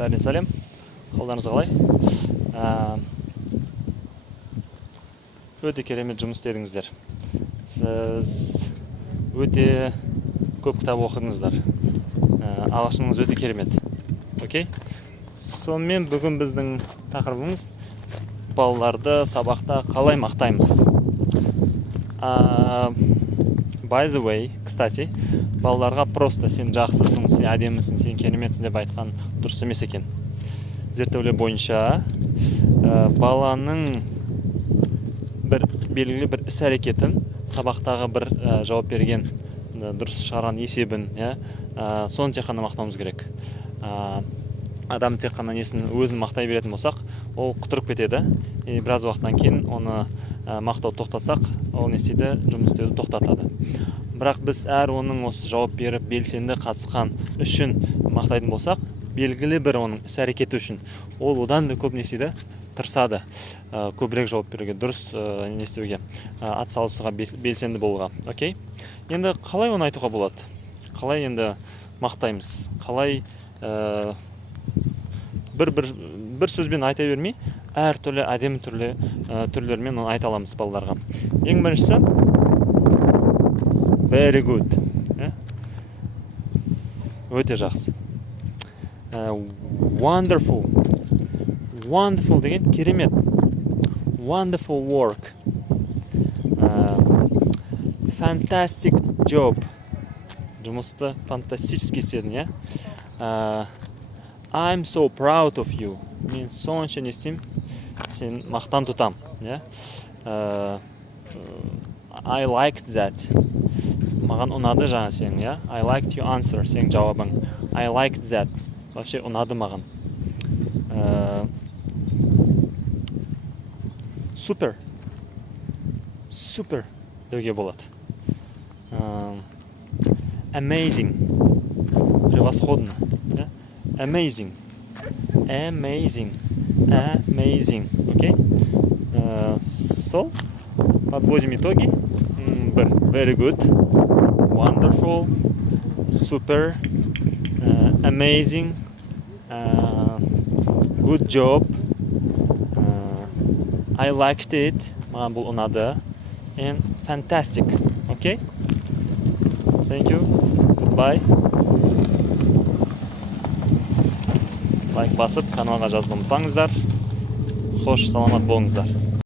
Бәріне сәлем. Қалдарыңыз қалай? Өте керемет жұмыс істедіңіздер. Сіз өте көп кітап оқыдыңыздар. Ағылшыныңыз өте керемет. Окей? Сонымен бүгін біздің тақырыбымыз балаларды сабақта қалай мақтаймыз. By the way, кстати, балаларға просто сен жақсысың, сен әдемісің, сен кереметсің деп айтқан дұрыс емес екен. Зерттеулер бойынша баланың бір белгілі бір іс-әрекетін, сабақтағы бір жауап берген дұрыс шығарған есебін, соны тек қана мақтауымыз керек. Адам тек қана несін өзін мақтай беретін болсақ, ол құтырып кетеді. Біраз уақыттан кейін оны мақтау тоқтатсақ, ол не істейді, жұмыс істеуді тоқтатады. Бірақ біз әр оның осы жауап беріп, белсенді қатысқан үшін мақтайтын болсақ, белгілі бір оның іс-әрекеті үшін, ол одан да көп не істейді, тырысады, көбірек жауап беруге, дұрыс не істеуге, атсалысуға, белсенді болуға. Окей? Енді қалай оны айтуға болады? Қалай енді мақтаймыз? Қалай бір сөзбен айта бермей, әр түрлі әдемі түрлермен оны айта аламыз балаларға. Ең біріншісі very good. Өте жақсы. Wonderful. Wonderful деген керемет. Wonderful work. Fantastic job. Жұмысты фантастически істедің, I'm so proud of you. Мен сонша не істеймін, сен мақтан тұтам. I liked that. Маған ұнады жаңа сен, I liked your answer, сен жауабың. I liked that. Вообще ұнады маған. Super. Super деуге болады. Amazing. Превосходно. Amazing. Amazing. Amazing. Окей? Сол. Подводим итоги. Very good. Wonderful. Super. Amazing. Good job. I liked it. Маған бұл ұнады. And fantastic. Okay? Thank you. Goodbye. Лайк басып, каналға жазылуды ұмытпаңыздар. Хош, саламат болыңыздар.